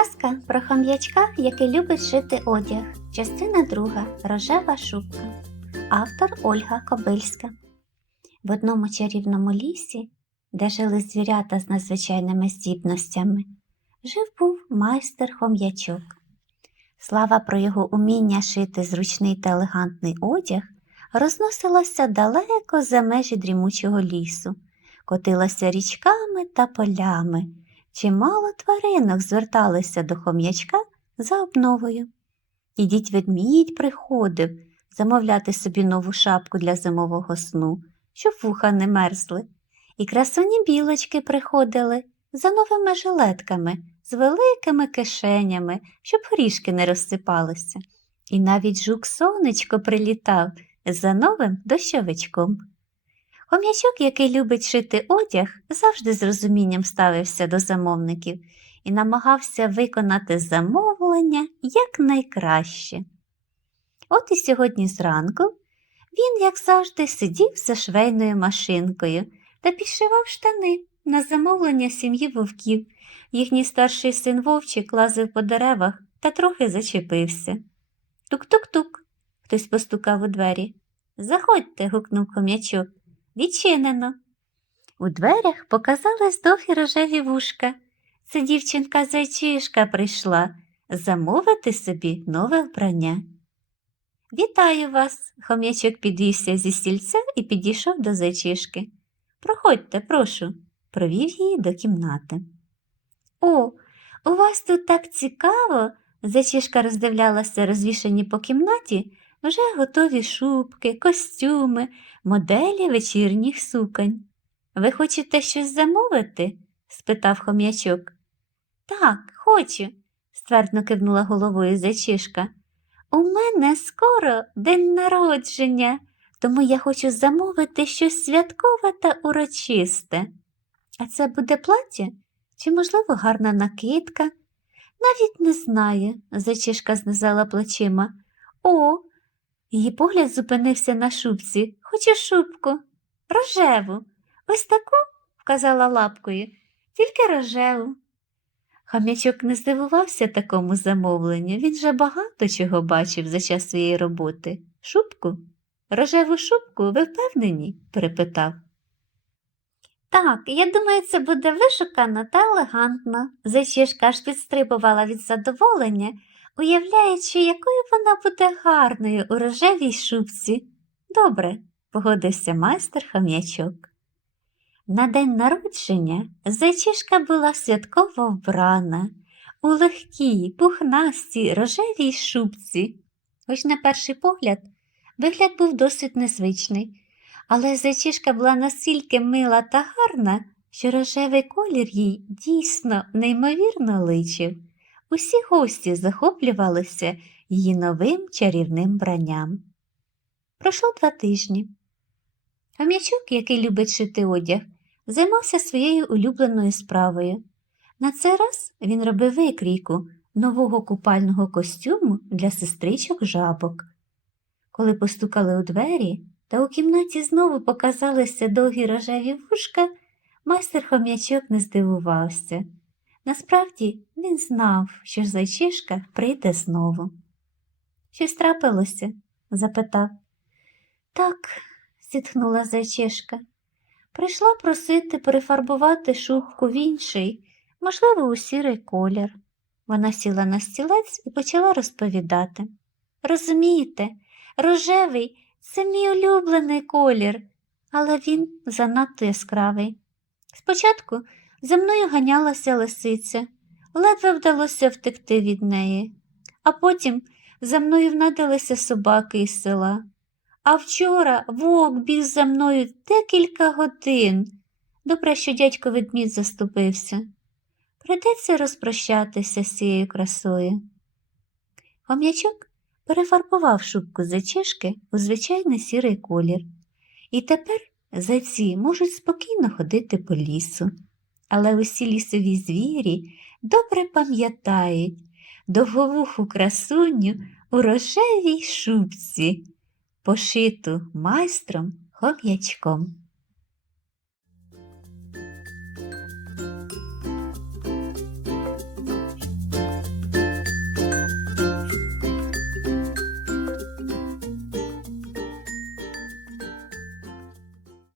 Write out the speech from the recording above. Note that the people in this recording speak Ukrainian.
Казка про хом'ячка, який любить шити одяг. Частина друга. Рожева шубка. Автор Ольга Кобильська. В одному чарівному лісі, де жили звірята з надзвичайними здібностями, жив був майстер хом'ячок. Слава про його уміння шити зручний та елегантний одяг розносилася далеко за межі дрімучого лісу, котилася річками та полями. Чимало тваринок зверталися до хом'ячка за обновою. І дідь ведмідь приходив замовляти собі нову шапку для зимового сну, щоб вуха не мерзли. І красуні білочки приходили за новими жилетками з великими кишенями, щоб горішки не розсипалися. І навіть жук сонечко прилітав за новим дощовичком. Хом'ячок, який любить шити одяг, завжди з розумінням ставився до замовників і намагався виконати замовлення якнайкраще. От і сьогодні зранку він, як завжди, сидів за швейною машинкою та підшивав штани на замовлення сім'ї вовків. Їхній старший син Вовчик лазив по деревах та трохи зачепився. Тук-тук-тук. Хтось постукав у двері. Заходьте, гукнув хом'ячок. Відчинено. У дверях показались довгі рожеві вушка. Це дівчинка зайчишка прийшла замовити собі нове вбрання. Вітаю вас, хом'ячок підвівся зі стільця і підійшов до зайчишки. Проходьте, прошу, провів її до кімнати. О, у вас тут так цікаво. Зайчишка роздивлялася розвішані по кімнаті вже готові шубки, костюми, моделі вечірніх суконь. Ви хочете щось замовити? спитав хом'ячок. Так, хочу, ствердно кивнула головою зайчишка. У мене скоро день народження, тому я хочу замовити щось святкове та урочисте. А це буде плаття чи, можливо, гарна накидка? Навіть не знаю, зайчишка знизала плечима. О, Її погляд зупинився на шубці. Хочу шубку. Рожеву. Ось таку, вказала лапкою, тільки рожеву. Хам'ячок не здивувався такому замовленню. Він вже багато чого бачив за час своєї роботи. Шубку? Рожеву шубку, ви впевнені? перепитав. Так, я думаю, це буде вишукано та елегантно. Зайчишка аж підстрибувала від задоволення уявляючи, якою вона буде гарною у рожевій шубці. Добре, погодився майстер хам'ячок. На день народження зайчишка була святково вбрана у легкій, пухнастій рожевій шубці. Хоч на перший погляд вигляд був досить незвичний, але зайчишка була настільки мила та гарна, що рожевий колір їй дійсно неймовірно личив. Усі гості захоплювалися її новим чарівним бранням. Пройшло два тижні. Хом'ячок, який любить шити одяг, займався своєю улюбленою справою. На цей раз він робив викрійку нового купального костюму для сестричок жабок. Коли постукали у двері та у кімнаті знову показалися довгі рожеві вушка, майстер хом'ячок не здивувався. Насправді він знав, що зайчишка прийде знову. Щось трапилося? запитав. Так, зітхнула зайчишка. Прийшла просити перефарбувати шубку в інший, можливо, у сірий колір. Вона сіла на стілець і почала розповідати. Розумієте, рожевий це мій улюблений колір, але він занадто яскравий. Спочатку за мною ганялася лисиця, ледве вдалося втекти від неї, а потім за мною внадилися собаки із села. А вчора вовк біг за мною декілька годин. Добре, що дядько ведмідь заступився. Придеться розпрощатися з цією красою. Хом'ячок перефарбував шубку зайчишки у звичайний сірий колір, і тепер зайці можуть спокійно ходити по лісу але усі лісові звірі добре пам'ятають довговуху красуню у рожевій шубці, пошиту майстром хом'ячком.